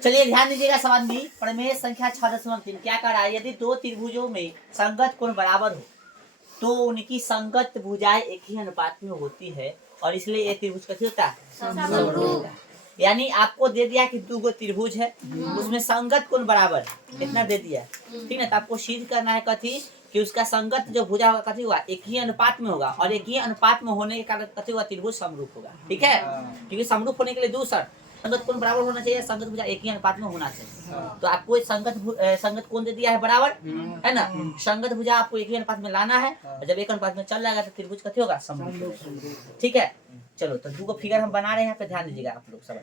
चलिए ध्यान दीजिएगा सवाल में प्रमेय संख्या 6.3 क्या कर रहा है, यदि दो त्रिभुजों में संगत कोण बराबर हो तो उनकी संगत भुजाएं एक ही अनुपात में होती है और इसलिए ये त्रिभुज कैसे होता है, समरूप। यानी आपको दे दिया कि दो त्रिभुज है उसमें संगत कोण बराबर इतना दे दिया, ठीक है। तो आपको सिद्ध करना है कथी कि उसका संगत जो भुजा होगा कथी हुआ, एक ही अनुपात में होगा और एक ही अनुपात में होने के कारण कथी हुआ, त्रिभुज समरूप होगा, ठीक है। क्योंकि समरूप होने के लिए दो शर्त, संगत कोण बराबर होना चाहिए, संगत भुजा एक ही अनुपात में होना चाहिए। तो आपको एक संगत कोण दे दिया है बराबर, है ना। संगत भुजा आपको एक ही अनुपात में लाना है और जब एक अनुपात में चल जाएगा तो त्रिभुज कथी होगा, समरूप, ठीक है। चलो तो दो फिगर हम बना रहे हैं, यहाँ पे ध्यान दीजिएगा आप लोग सब।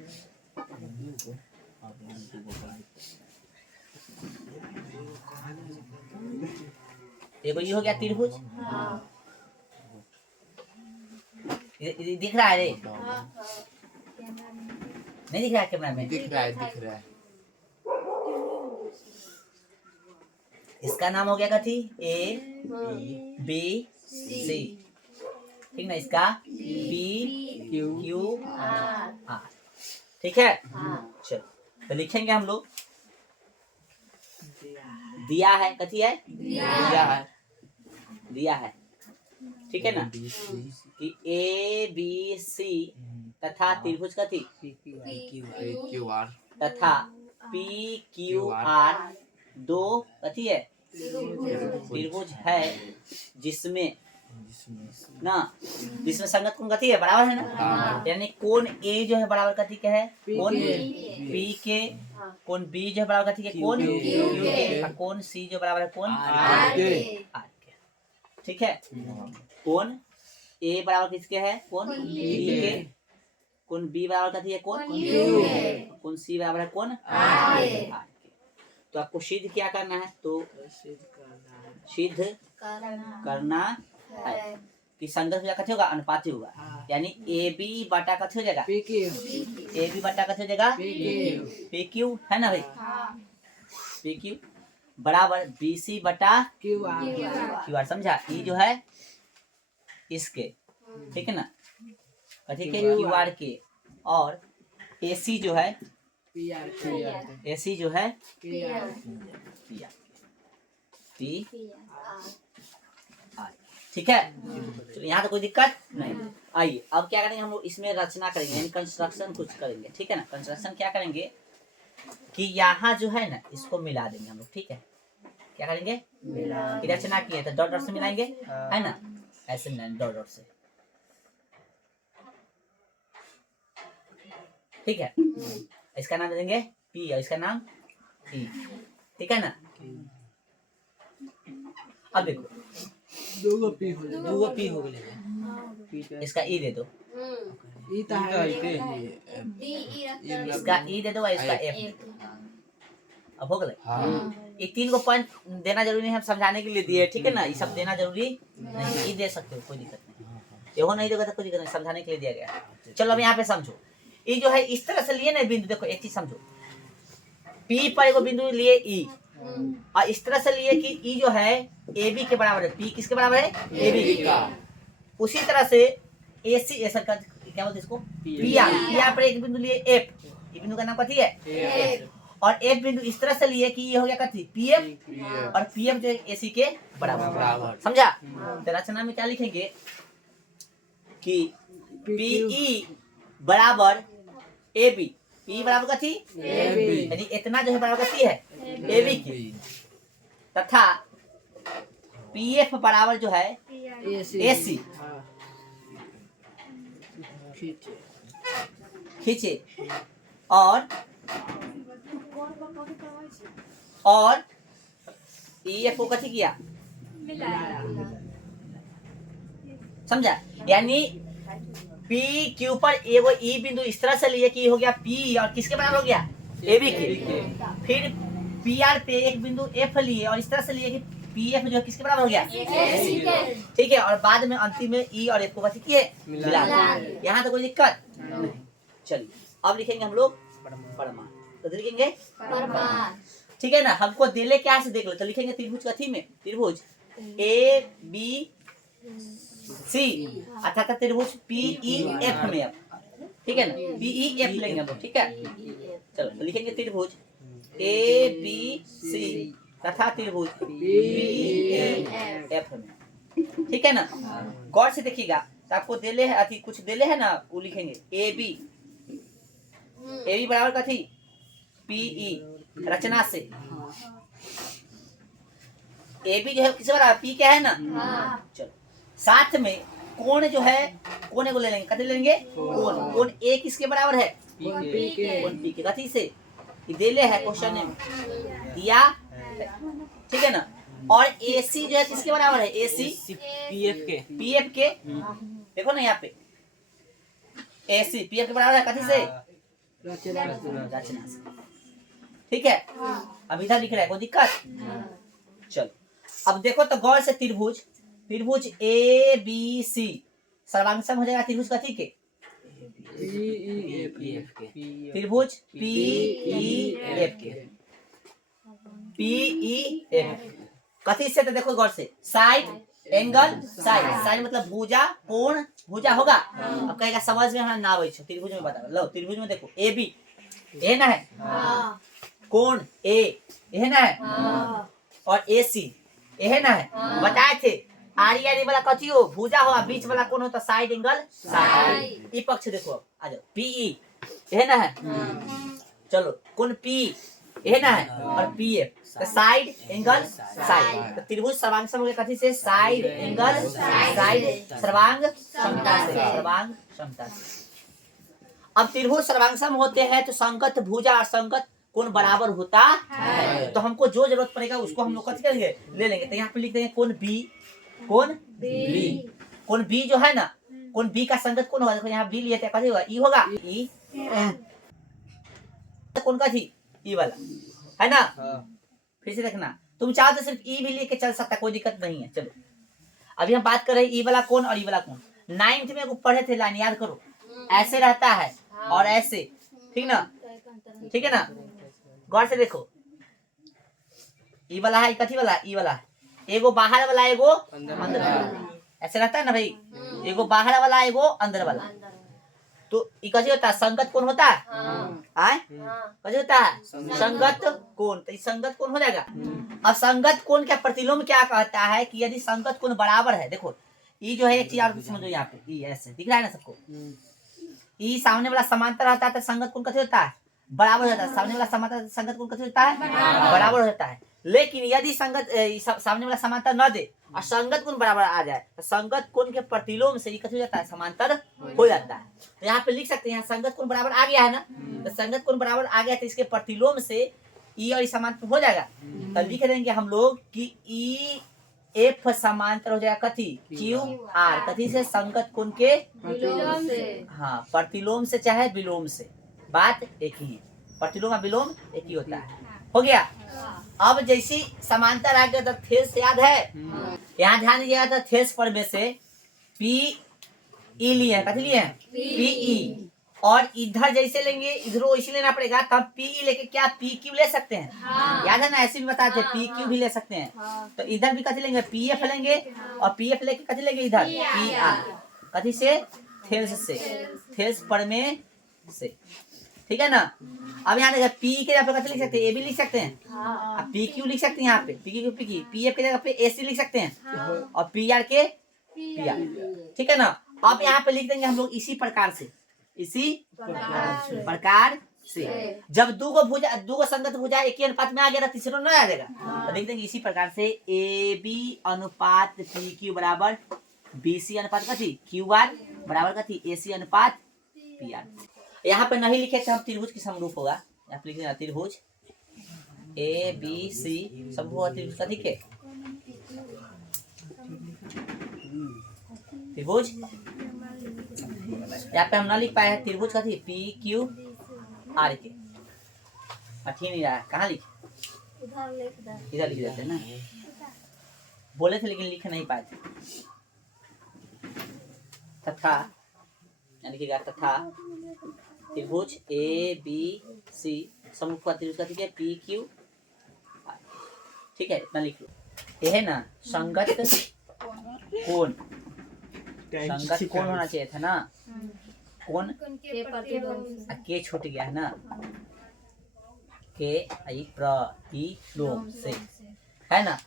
देखो ये हो गया त्रिभुज, ये दिख रहा है रे, नहीं दिख रहा है कैमरा में, दिख रहा है। इसका नाम हो गया कथी, ए बी सी, ठीक ना। इसका पी क्यू आर, ठीक है। चलो तो लिखेंगे हम लोग, दिया है कथी है, दिया है, ठीक है ना, कि ए बी सी तथा त्रिभुज कथी तथा पी क्यू आर दो कथी है, त्रिभुज है जिसमें ना, जिसमें संगत कोण कथी है, बराबर है ना। यानी कोण ए जो है बराबर कथी के है, कोण पी के, कोण बी जो है बराबर कथी के, कोण क्यू के, कोण सी जो बराबर है कोण आर के, ठीक है। कोण ए बराबर किसके है, कोण बी के, कोण बी बराबर कथी है, कोण क्यू के, कोण सी बराबर है कोण आर के। तो आपको सिद्ध क्या करना है, तो सिद्ध करना है कि संगत भुजा कथी होगा, अनुपाती होगा। यानी ए बी बटा कथी हो जाएगा, ए बी बटा कथी हो जाएगा, पी क्यू, है ना भाई, पी क्यू बराबर बी सी बटा क्यू आर, समझा। ई जो है इसके, ठीक है ना, कथी के, क्यू आर के, और ए सी जो है, ए सी जो है पी आर, ठीक है। तो यहाँ तो कोई दिक्कत नहीं। आइए अब क्या करेंगे हम लोग, इसमें रचना करेंगे, यानी कंस्ट्रक्शन कुछ करेंगे, ठीक है ना। कंस्ट्रक्शन क्या करेंगे कि यहाँ जो है ना इसको मिला देंगे हम लोग, ठीक है। क्या करेंगे, कि रचना की है तो डॉट डॉट से मिलाएंगे, है ना, ऐसे मिलाएंगे डॉट डॉट से, ठीक है। इसका नाम दे देंगे पी और इसका नाम ई, ठीक है ना। अब देखो दो पी हो गए, इसका ई दे दो, इसका ई दे दो और इसका एफ दे दो, अब हो गए। ये तीन को पॉइंट देना जरूरी नहीं, हम समझाने के लिए दिए, ठीक है ना। ये सब देना जरूरी नहीं, ये दे सकते हो, कोई दिक्कत नहीं, ये नहीं देगा तो कोई दिक्कत नहीं, समझाने के लिए दिया गया। चलो अब यहाँ पे समझो, ये जो है इस तरह से लिए ना बिंदु, देखो एक चीज समझो, पी पर एक बिंदु लिए ई और इस तरह से लिए कि ई जो है ए बी के बराबर है, पी किसके बराबर है, ए बी का। उसी तरह से ए सी ऐसा क्या बोलते इसको, पी आर पर एक बिंदु लिए एफ, ये बिंदु का नाम कथी है, और एफ बिंदु इस तरह से लिए कि ये हो गया कथी, पी एफ, और पी एफ जो है ए सी के बराबर, समझा। तो रचना में क्या लिखेंगे कि पी ई बराबर ए बी, पी बराबर कथी, यानी इतना जो है बराबर कथी है, ए बी की, तथा पी एफ बराबर जो है ए सी, खींचे, और ई एफ को कथी किया, समझा। यानी पी क्यू पर एगो ई बिंदु इस तरह से लिए कि हो गया पी और किसके बराबर हो गया, ए बी के। फिर पी आर पे एक बिंदु एफ लिए और इस तरह से लिए कि पी एफ जो है किसके बराबर हो गया, ठीक है। और बाद में अंतिम में ई और एफ को कथी किए, मिला। यहाँ तो कोई दिक्कत नहीं। चलिए अब लिखेंगे हम लोग परमाण, तो लिखेंगे परमाण, ठीक है ना। हमको दिले क्या से देख लो, तो लिखेंगे त्रिभुज कथी में, त्रिभुज ए बी सी अर्थात त्रिभुज पी ई एफ में, अब ठीक है ना, पी ई एफ लेंगे हम, ठीक है। चलो तो लिखेंगे त्रिभुज ABC तथा त्रिभुज BEF में, ठीक है ना। गौर से देखिएगा तो आपको देले है अति कुछ देले है ना, वो लिखेंगे AB बराबर कथी PE रचना से। AB जो है किससे बराबर P क्या है ना। चलो साथ में कोण जो है कोण को ले लेंगे, कथी लेंगे कोण A किसके बराबर है कोण P के, कथी से ये देले है क्वेश्चन में दिया, ठीक है ना। और AC जो है किसके बराबर है AC PF के देखो ना यहाँ पे AC PF के बराबर है कथी से रचना से, ठीक है। अब इधर लिख रहा है कोई दिक्कत। चलो अब देखो तो गौर से त्रिभुज ABC सर्वांग सम हो जाएगा त्रिभुज कथी के त्रिभुज PEF कथी से, तो देखो गौर से साइड एंगल साइड मतलब भुजा कोण भुजा होगा। अब कहेगा समझ में हमारा ना आवे त्रिभुज में बता लो। त्रिभुज में देखो AB ये ना है कोण A ये ना है और AC ये ना है, बताए थे आरी वाला कथी हो भुजा हो, बीच वाला कोण हो तो साइड एंगल साइड। ई पक्ष देखो आ जाओ PE ये ना है, चलो कोण P ये ना है और PF तो साइड एंगल साइड। तो त्रिभुज सर्वांग सम हो गया कथी से साइड एंगल साइड सर्वांग क्षमता से। अब त्रिभुज सर्वांग सम होते हैं तो संगत भुजा और संगत कोण बराबर होता है। तो हमको जो जरूरत पड़ेगा उसको हम लोग कथी करेंगे ले लेंगे। तो यहाँ पे लिख देंगे कोण B जो है ना कोण B का संगत कोण होगा, देखो यहाँ B लिए थे कथी होगा E होगा E कोण का थी E वाला है ना। फिर से देखना तुम चाहो तो सिर्फ E भी लेके चल सकता, कोई दिक्कत नहीं है। चलो अभी हम बात कर रहे हैं E वाला कोण और E वाला कोण। 9th में पढ़े थे लाइन याद करो, ऐसे रहता है और ऐसे, ठीक है ना। गौर से देखो ई वाला है कथी वाला ई वाला एगो बाहर वाला एगो अंदर वाला, ऐसे रहता है ना भाई, एगो बाहर वाला एगो अंदर वाला। तो ई कथी होता है संगत कोण होता है आए कथी होता है संगत कोण। तो संगत कोण हो जाएगा। अब संगत कोण का प्रतिलोम क्या कहता है कि यदि संगत कोण बराबर है, देखो ई जो है एक चीज और समझो यहाँ पे ई ऐसे दिख रहा है ना सबको, ई सामने वाला समांतर रहता है तो संगत कोण कथी होता है बराबर होता है। सामने वाला समांतर संगत कोण कथी होता है बराबर होता है। लेकिन यदि संगत सामने वाला समांतर न दे और संगत कोण बराबर आ जाए तो संगत कोण के प्रतिलोम से ये कथी हो जाता है समांतर हो जाता है। तो यहाँ पे लिख सकते हैं संगत कोण बराबर आ गया है ना, तो संगत कोण बराबर आ गया तो इसके प्रतिलोम से ई और समांतर हो जाएगा। तो लिख देंगे हम लोग कि EF समांतर हो जाएगा कथी QR कथी से संगत कोण के हाँ प्रतिलोम से चाहे विलोम से, बात एक ही है। प्रतिलोम और विलोम एक ही होता है। हो गया। अब जैसी समांतर आ गया तो थेस याद है, यहाँ ध्यान दीजिएगा तो थेस पर में से PE लिए कथी लिए PE और इधर जैसे लेंगे इधर वैसे लेना पड़ेगा। तब PE लेके क्या PQ ले सकते हैं, याद है ना ऐसे भी बताते हैं PQ भी ले सकते हैं। तो इधर भी कथी लेंगे PF लेंगे और PF लेके कथी लेंगे इधर PR कथी से थेस पर में से, ठीक है ना। अब यहाँ देखिए P के जगह पे कथी लिख सकते हैं AB लिख सकते हैं, अब PQ लिख सकते हैं यहाँ पे PF के जगह पे AC लिख सकते हैं और PR के PR, ठीक है ना। अब यहाँ पे लिख देंगे हम लोग इसी प्रकार से जब दो संगत भुजा एक ही अनुपात में आ गया तीसरा न आ जाएगा। तो लिख देंगे इसी प्रकार से AB अनुपात PQ बराबर BC अनुपात कथी QR बराबर कथी AC अनुपात PR। यहाँ पे नहीं लिखे थे हम त्रिभुज की समरूप होगा, यहाँ पे लिख देना त्रिभुज ABC समरूप होगा त्रिभुज कथी के त्रिभुज। यहाँ पे हम ना लिख पाए हैं त्रिभुज कथी PQR के, ठीक नहीं रहा कहाँ लिखे इधर लिख देते हैं ना, बोले थे लेकिन लिख नहीं पाए थे। तथा लिखेगा तथा त्रिभुज ABC समरूप त्रिभुज कथी के PQR, ठीक है इतना लिख लो। ये है ना संगत कोण होना चाहिए था ना, कोण के छूट गया है ना, के प्रतिलोम से, है ना।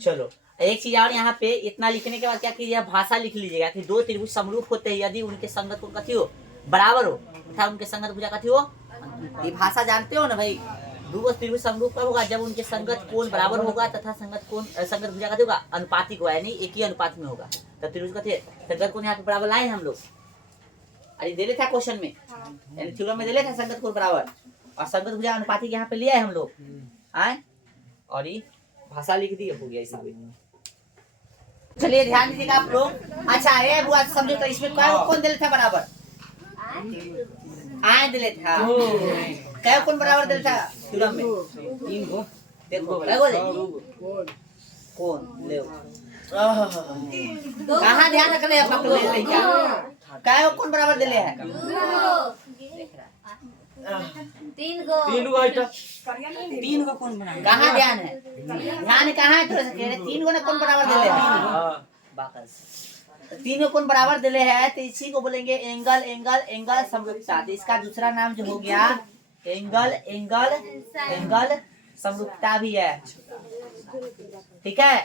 चलो एक चीज और यहाँ पे इतना लिखने के बाद क्या कीजिए, भाषा लिख लीजिएगा कि दो त्रिभुज समरूप होते हैं यदि उनके संगत कोण कथी हो, बराबर हो तथा उनके संगत भुजा कथी हो। ये भाषा जानते हो ना भाई, दो त्रिभुज समरूप कब होगा, जब उनके संगत कोण बराबर होगा तथा संगत संगत भुजा कथी होगा, अनुपातिक होगा, यानी एक ही अनुपात में होगा तब त्रिभुज कथी है। संगत कोण यहाँ पे बराबर लाए हम लोग, अरे दे था क्वेश्चन में, यानी थ्योरम में दे था संगत कोण बराबर और संगत भुजा अनुपातिक यहाँ पे लिया है हम लोग आए, और ये भाषा लिख दी, हो गया हिसाब। चलिए ध्यान दीजिएगा आप लोग। अच्छा ये बुआ समझो तो इसमें कौन दिले था बराबर, आए दिले था, क्या कौन बराबर दिले था थ्योरम में, तीन को देखो कौन ले कहाँ ध्यान रखने आप लोग, क्या कौन बराबर दिले है, तीन गो कौन बना, कहाँ ध्यान है, ध्यान कहाँ है थोड़ा सा, तीन गो ने कौन बराबर दिले है, तीन गो कौन बराबर दिले है, तो इसी को बोलेंगे एंगल एंगल एंगल समरूपता। तो इसका दूसरा नाम जो हो गया एंगल एंगल एंगल समरूपता भी है, ठीक है,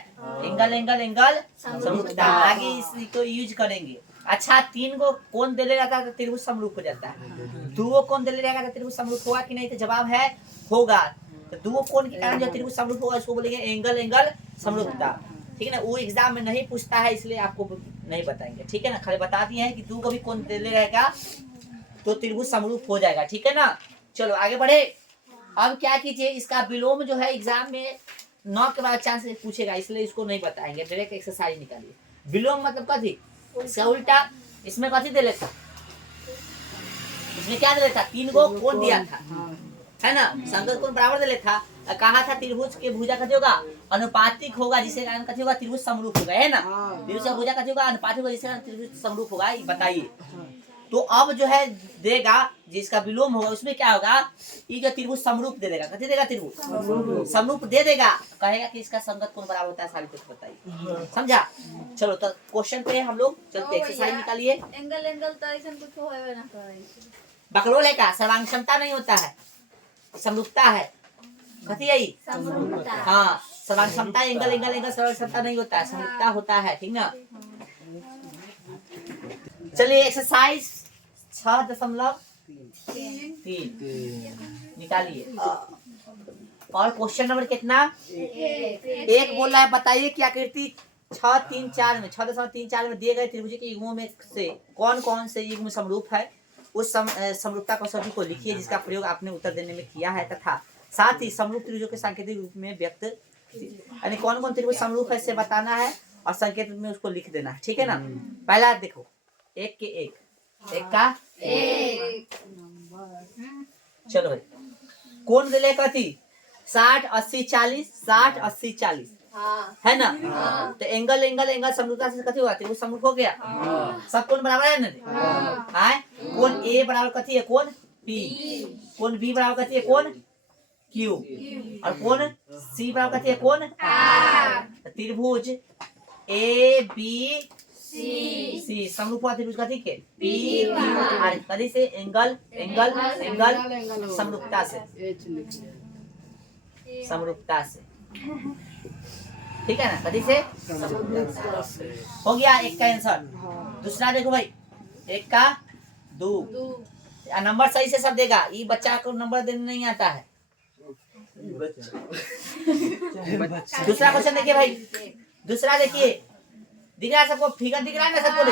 एंगल एंगल एंगल समरूपता, आगे इसको यूज करेंगे। अच्छा तीन गो कौन दिले रहता है तो त्रिभुज समरूप हो जाता है, दो गो कौन दिले रहेगा तो त्रिभुज समरूप होगा कि नहीं, तो जवाब है होगा। तो दो कौन के कारण जो त्रिभुज समरूप होगा उसको बोलेंगे एंगल एंगल समरूपता, ठीक है ना। वो एग्जाम में नहीं पूछता है इसलिए आपको नहीं बताएंगे, ठीक है ना, खाली बता दिए हैं कि दो को भी कौन दिले रहेगा तो त्रिभुज समरूप हो जाएगा, ठीक है ना। चलो आगे बढ़े। अब क्या कीजिए, इसका विलोम जो है एग्जाम में 9 के बाद चांस पूछेगा, इसलिए इसको नहीं बताएंगे, डायरेक्ट एक्सरसाइज निकालिए। विलोम मतलब कथी, इसका उल्टा, इसमें कथी दे लेता, इसमें क्या दे लेता, तीन गो कौन दिया था, है ना, संगत कोण बराबर दे लेता, कहा था त्रिभुज के भुजा कथी होगा, अनुपातिक होगा, जिसके कारण कथी होगा, त्रिभुज समरूप होगा, है ना, त्रिभुज का भुजा कथी होगा, अनुपातिक होगा, जिसके कारण त्रिभुज समरूप होगा, ये बताइए। तो अब जो है देगा जिसका विलोम होगा उसमें क्या होगा, ये जो त्रिभुज समरूप दे देगा, कथी देगा, त्रिभुज समरूप दे देगा, कहेगा कि इसका संगत कोण बराबर होता है, सारी कुछ बताइए, समझा। चलो तो क्वेश्चन पे हम लोग चलते, एक्सरसाइज निकालिए। एंगल एंगल तो ऐसा कुछ होवे ना करे, बकलोल है का, सर्वांग क्षमता नहीं होता है, समरूपता है, कथी है ये, समरूपता, हाँ सर्वांग क्षमता, एंगल एंगल एंगल सर्वांग क्षमता नहीं होता है, समरूपता होता है, ठीक ना। चलिए एक्सरसाइज 6.3 निकालिए। और क्वेश्चन नंबर कितना, एक बोल रहा है, बताइए कि आकृति 6.3.4 में 6.3.4 में दिए गए त्रिभुज के युग्मों में से कौन कौन से युग्म समरूप है, उस समरूपता को सभी को लिखिए जिसका प्रयोग आपने उत्तर देने में किया है, तथा साथ ही समरूप त्रिभुजों के सांकेतिक रूप में व्यक्त, यानी कौन कौन त्रिभुज समरूप है इसे बताना है और संकेत में उसको लिख देना है, ठीक है ना। पहला देखो, एक के एक का एक, चलो भाई कौन दिले कथी 60 80 40 60 80 40, है ना। तो एंगल एंगल एंगल समरूपता से कथी हुआ, त्रिभुज समरूप हो गया, सब कौन बराबर है ना, आए कौन ए बराबर कथी है, कौन पी, कौन बी बराबर कथी है, कौन क्यू, और कौन सी बराबर कथी है, कौन आर। त्रिभुज ए बी सी समरूप हुआ त्रिभुज कथी के, पी क्यू आर, कथी से, एंगल एंगल एंगल समरूपता से, समरूपता से, ठीक है ना, कथी से, हो गया एक का आंसर। दूसरा देखो भाई, एक का दो, नंबर सही से सब देगा, ये बच्चा को नंबर देने नहीं आता है। दूसरा क्वेश्चन देखिए भाई, दूसरा देखिए, दिख रहा है सबको, फिगर दिख रहा है ना सबको,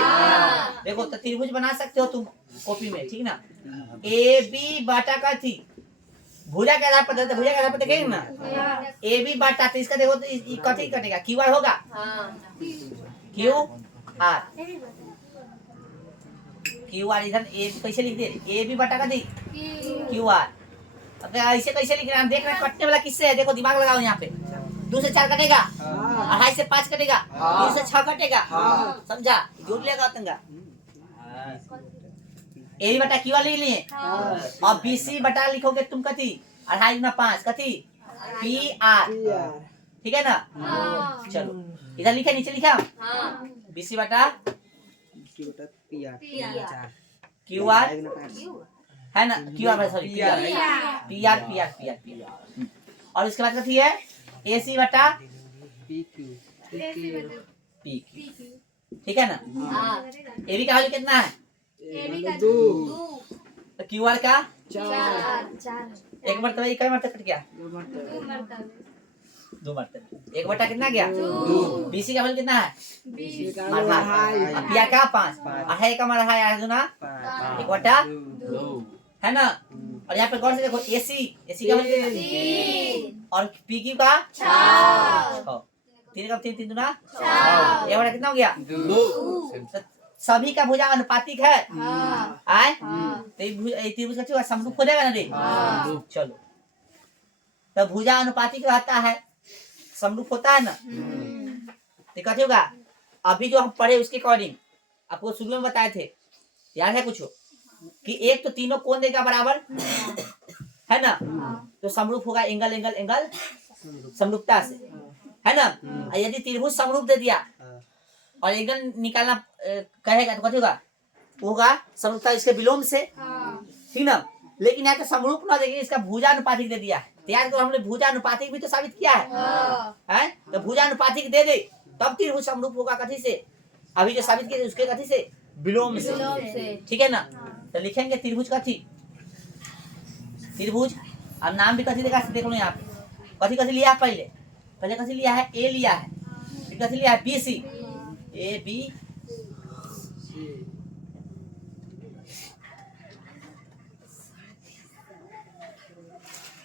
देखो तो त्रिभुज बना सकते हो तुम कॉपी में, ठीक ना। ए बी बाटा का थी भुजा के आधार पर, भुजा के आधार पर देखेंगे ना, ए बी बाटा, तो इसका देखो तो कथी कटेगा, क्यू आर होगा, क्यू आर, क्यू आर इधर ए कैसे लिख दिए, ए बी बाटा का थी क्यू आर, अब ऐसे कैसे लिख रहे हैं, देख रहे हैं कटने वाला किससे है, देखो दिमाग लगाओ यहाँ पे, 2 से 4 कटेगा, 2.5 से 5 कटेगा, 3 से 6 कटेगा, समझा, जोड़ लेगा तंगा। ए बटा क्यू ले लिए, और बी सी बटा लिखोगे तुम कथी, 2.5 गुना 5 कथी, पी आर, ठीक है ना। चलो इधर लिखा, नीचे लिखा, बी सी बटा पी आर, क्यू आर, है ना, Q R sorry P R P R P R P R P R. और इसके बाद कथी है ए सी बटा पी क्यू पी क्यू, ठीक है ना। ए बी का वैल्यू कितना है, दो तो क्यू आर का चार एक मरतबा, ये कई मरतबा कट गया, दो मरतबा 2 मरतबा। एक बटा कितना गया 2 बी सी का वैल्यू कितना है बीस का अढ़ाई, और पी आर का 5, अढ़ाई का मरा है दूना 1 बटा, है ना। और यहाँ पे गौर से देखो एसी का वैल्यू 3 और पी क्यू का 6, 3 का 3 दूना 6, ये बटा कितना हो गया 2। सभी का भुजा अनुपातिक है, आए तो ये त्रिभुज का चूहा समरूप हो जाएगा ना रे। चलो तो भुजा अनुपातिक रहता है, समरूप होता है ना, तो कहते होगा अभी जो हम पढ़े उसके अकॉर्डिंग आपको शुरू में बताए थे, याद है कुछ कि एक तो तीनों कोण देगा बराबर, है ना, तो समरूप होगा एंगल एंगल एंगल समरूपता से, है ना। और यदि त्रिभुज समरूप दे दिया और एंगल निकालना कहेगा तो कथी होगा समरूपता इसके विलोम से, ठीक ना। लेकिन यहाँ तो समरूप ना देगी, इसका भुजानुपातिक दे दिया है। याद करो हमने भुजानुपातिक भी तो साबित किया है, तो भुजानुपातिक दे दे तब त्रिभुज समरूप होगा कथी से, अभी जो साबित किया उसके कथी से विलोम से, ठीक है ना। तो लिखेंगे त्रिभुज कथी, त्रिभुज अब नाम भी कथी देगा देख लो यहाँ पे, कथी कथी लिया है पहले कथी लिया है ए लिया है, फिर कथी लिया है B C, A B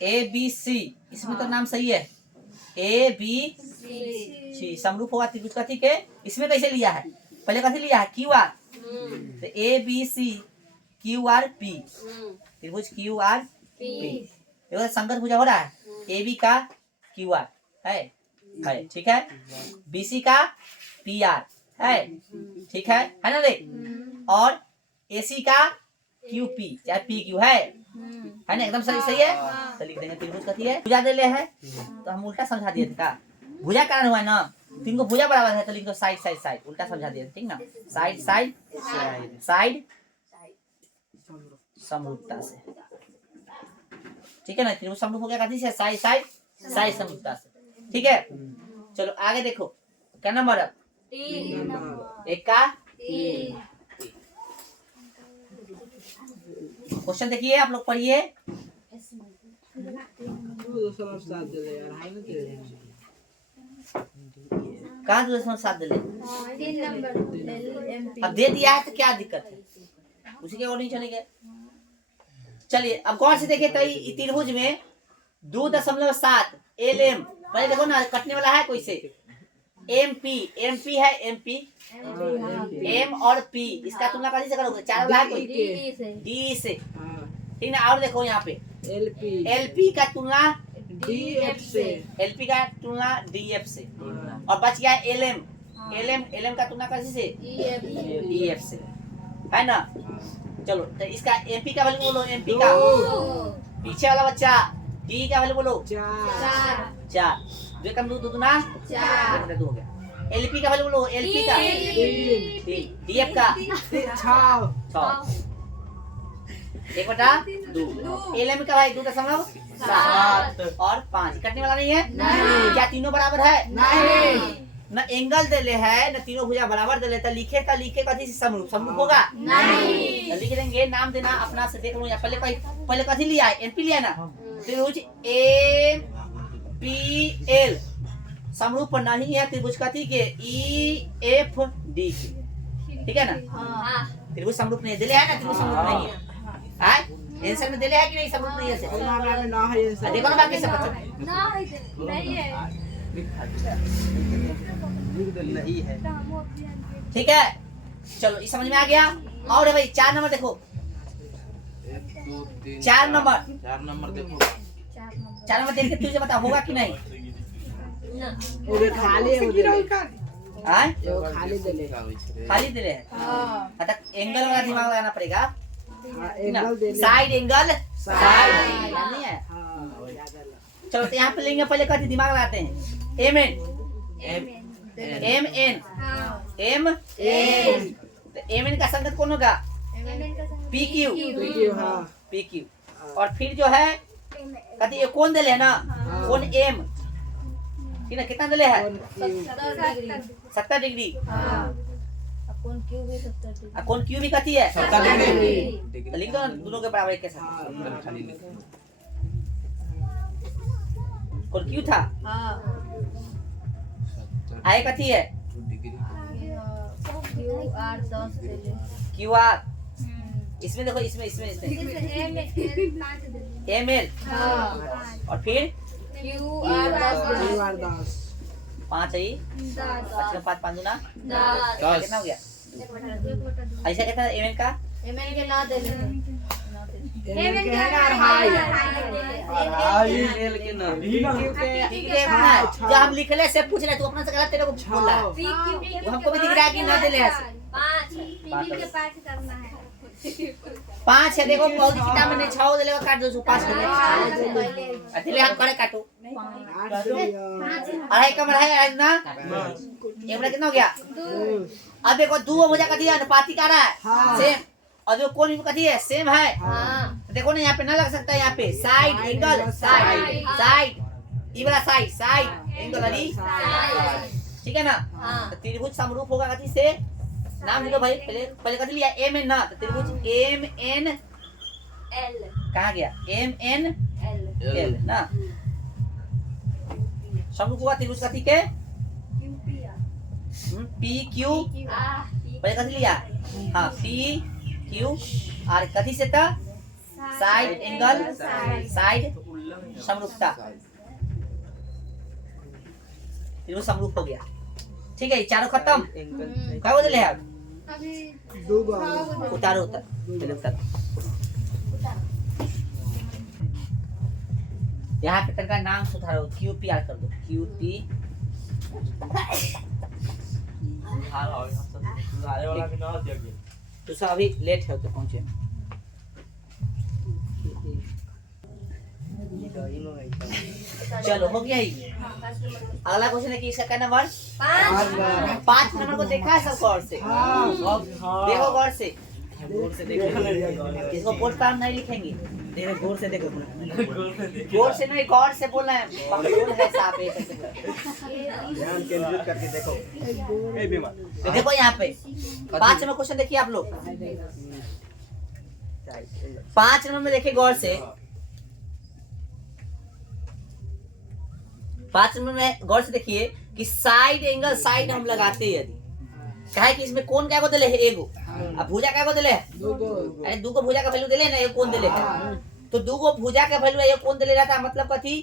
A B C, इसमें तो नाम सही है ए बी सी, समरूप होगा त्रिभुज कथी के, इसमें कैसे लिया है पहले कथी लिया है क्यू आर, तो A B C Q R P, त्रिभुज क्यू आर पी, देखो संगत भुजा हो रहा है, ए बी का क्यू आर है, ठीक है, बी सी का पी आर है, ठीक है ना रे, और ए सी का क्यू पी चाहे पी क्यू है ना, एकदम सही है। तो लिख देंगे त्रिभुज कथी है, भुजा दे ले है, तो हम उल्टा समझा दिए थे का, भुजा कारण हुआ है ना, तीन को भुजा बराबर है तो लिख दो साइड साइड साइड, उल्टा समझा दिए, ठीक ना, साइड साइड साइड समरूपता से, ठीक है ना। त्रिभुज समरूप हो गया कथी से, साइड साइड साइड समरूपता से, ठीक है। चलो आगे देखो क्या नंबर अब 3 एक का क्वेश्चन देखिए, आप लोग पढ़िए, कहाँ 2.7 दे ले, 3 नंबर अब दे दिया है तो क्या दिक्कत है, उसी के अकॉर्डिंग चलेंगे। चलिए अब कौन से देखिए, तो त्रिभुज में 2.7 एल एम, पहले देखो ना कटने वाला है कोई से, एम पी है, एम और पी, इसका तुलना कहाँ से करोगे, चार वाला है कोई डी से, ठीक ना। और देखो यहाँ पे एल पी का तुलना DF से, एलपी का तुलना डीएफ से, और बच गया एलएम का तुलना कैसे से, डीएफ से, है ना। चलो तो इसका एमपी का वैल्यू बोलो, एमपी का पीछे वाला बच्चा, डी का वैल्यू बोलो 4, जो कम दो दूना 4 हो गया। एलपी का वैल्यू बोलो, एलपी का 3, डीएफ का 6, 1/2, एलएम का भाई 2.7 और 5, कटने वाला नहीं है, क्या तीनों बराबर है, न एंगल दे ले है न तीनों भुजा बराबर दे ले, तो लिखे कथी से समरूप होगा, तो लिख देंगे, नाम देना अपना से देख लो, या पहले कथी लिया है, एमपी लिया ना, त्रिभुज ए पी एल समरूप नहीं है त्रिभुज कथी के, ई एफ डी के, ठीक है ना। त्रिभुज समरूप नहीं दिले है ना, त्रिभुज समरूप नहीं है, आंसर में दिले है कि नहीं, समरूप नहीं है, देखो ना बाकी सब बच्चों नहीं है, नहीं है, ठीक है। चलो इस समझ में आ गया। और है भाई 4 नंबर देखो, 4 नंबर देखो, 4 नंबर देख के तुझे बता होगा कि नहीं, खाली दे रहे, मतलब एंगल वाला दिमाग लगाना पड़ेगा, साइड एंगल साइड नहीं है। चलो तो यहाँ पे लेंगे, पहले कथी दिमाग लगाते हैं, एम एन का संगत कौन होगा, पी क्यू पी क्यू और फिर जो है कहती ये कौन दिले है ना कौन एम ठीक ना कितना दिले है 70 डिग्री कौन क्यू भी 70 डिग्री कौन क्यू भी कहती है 70 डिग्री तो लिख दो ना दोनों के बराबर एक के साथ कौन क्यू था आए कहती है Q are 10 degree Q R इसमें देखो इसमें एम एल और फिर क्यू आर 10 5 है 5 5 5 दूना कितना हो गया ऐसा कहता है एम एल का एमएल के ना दे एल के ना ठीक है जो हम लिख ले से पूछ रहे तू अपना से गलत तेरे को बोल रहा है वो हमको भी दिख रहा है कि ना दे ले ऐसे 5 है देखो बहुत किताब में 6 दे ले काट दो 5 कर ले हम करे काटो अढ़ाई कम है ना एमरा कितना हो गया अब देखो 2 भुजा का दिया अनुपाती का रहा है सेम और जो कोण का दिया सेम है देखो ना यहाँ पे ना लग सकता है यहाँ पे साइड एंगल साइड साइड ये वाला साइड साइड एंगल वाली ठीक है ना तो त्रिभुज समरूप होगा कथी से नाम लिखो भाई पहले पहले कथी लिया एम एन ना तो त्रिभुज एम एन एल कहाँ गया एम एन एल ना समरूप हुआ त्रिभुज कथी के पी क्यू पहले कथी लिया हाँ पी क्यू और कथी से था साइड एंगल साइड समरूपता त्रिभुज समरूप हो गया ठीक है चारों खत्म क्या बोले आप उतारो उतर यहाँ पे तनका नाम सुधारो क्यू पी आर कर दो क्यू पी दूसरा अभी लेट है तो पहुंचे चलो हो गया ही अगला क्वेश्चन है कि इसका क्या नंबर 5 नंबर को देखा है सब गौर से देखो गौर से इसको बोर्ड पर नहीं लिखेंगे देखो गौर से देखो गौर से नहीं गौर से बोलना है पकड़ोल है सांप ध्यान केंद्रित करके देखो तो देखो यहाँ पे 5 नंबर क्वेश्चन देखिए आप लोग 5 नंबर में देखिए गौर से 5 नंबर में गौर से देखिए कि साइड एंगल साइड हम लगाते हैं यदि कहे कि इसमें कौन क्या को दिले है एगो अब भुजा क्या को दिले है अरे दूगो भुजा का वैल्यू दिले ना एक कौन दिले है तो दूगो भुजा का वैल्यू एक कौन दिले रहता है मतलब कथी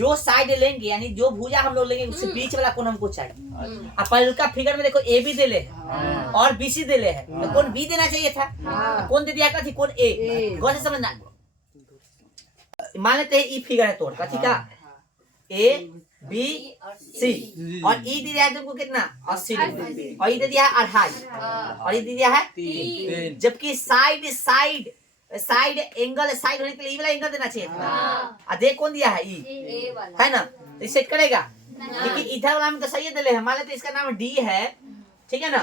जो साइड लेंगे यानी जो भुजा हम लोग लेंगे उससे बीच वाला कोण हमको चाहिए अब पहले का फिगर में देखो ए भी दिले है और बी सी दिले है तो कौन बी देना चाहिए था कौन दे दिया कथी कौन ए गौर से समझना मान लेते हैं ई फिगर है तोड़ कथी का ए बी सी और ई दे दिया है तुमको कितना 80 डिग्री और ई दे दिया है 2.5 और ई दे दिया है 3 जबकि side side side angle side होने के लिए ई वाला एंगल देना चाहिए था देख कौन दिया है ई है ना तो सेट करेगा लेकिन इधर वाला में तो सही दिले है मान लेते इसका नाम डी है ठीक है ना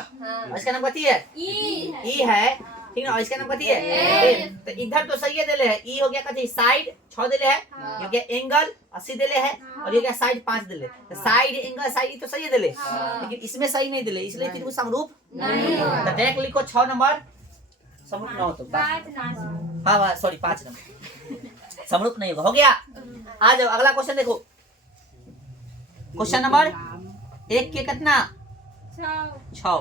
और इसका नाम कथी है ई है ठीक है और इसका नाम कथी है तो इधर तो सही दिले है ई हो गया कथी साइड 6 दिले है ये हो गया एंगल 80 दिले है और ये हो गया साइड 5 दिले तो साइड एंगल साइड तो सही दिले लेकिन इसमें सही नहीं दिले इसलिए त्रिभुज समरूप नहीं तो डायरेक्ट लिखो 6 नंबर समरूप ना हो तो हाँ सॉरी 5 नंबर समरूप नहीं होगा हो गया आ जाओ अगला क्वेश्चन देखो क्वेश्चन नंबर 1 के कितना 6